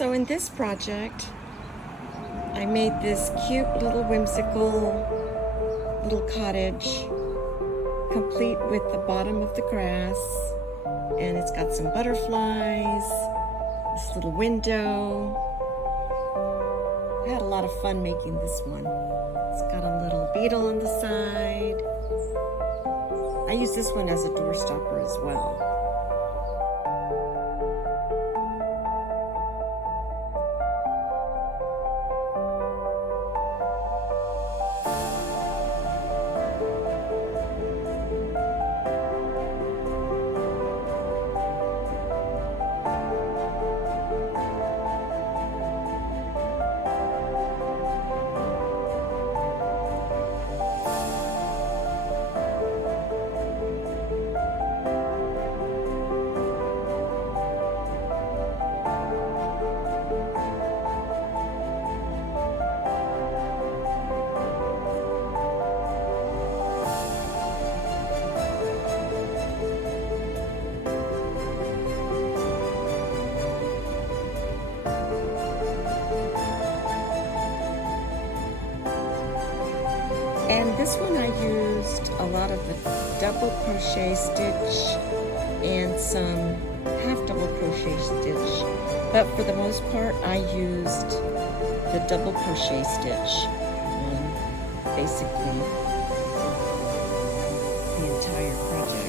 So in this project, I made this cute little whimsical little cottage, complete with the bottom of the grass, and it's got some butterflies, this little window. I had a lot of fun making this one. It's got a little beetle on the side. I use this one as a door stopper as well. And this one I used a lot of the double crochet stitch and some half double crochet stitch, but for the most part I used the double crochet stitch on basically the entire project.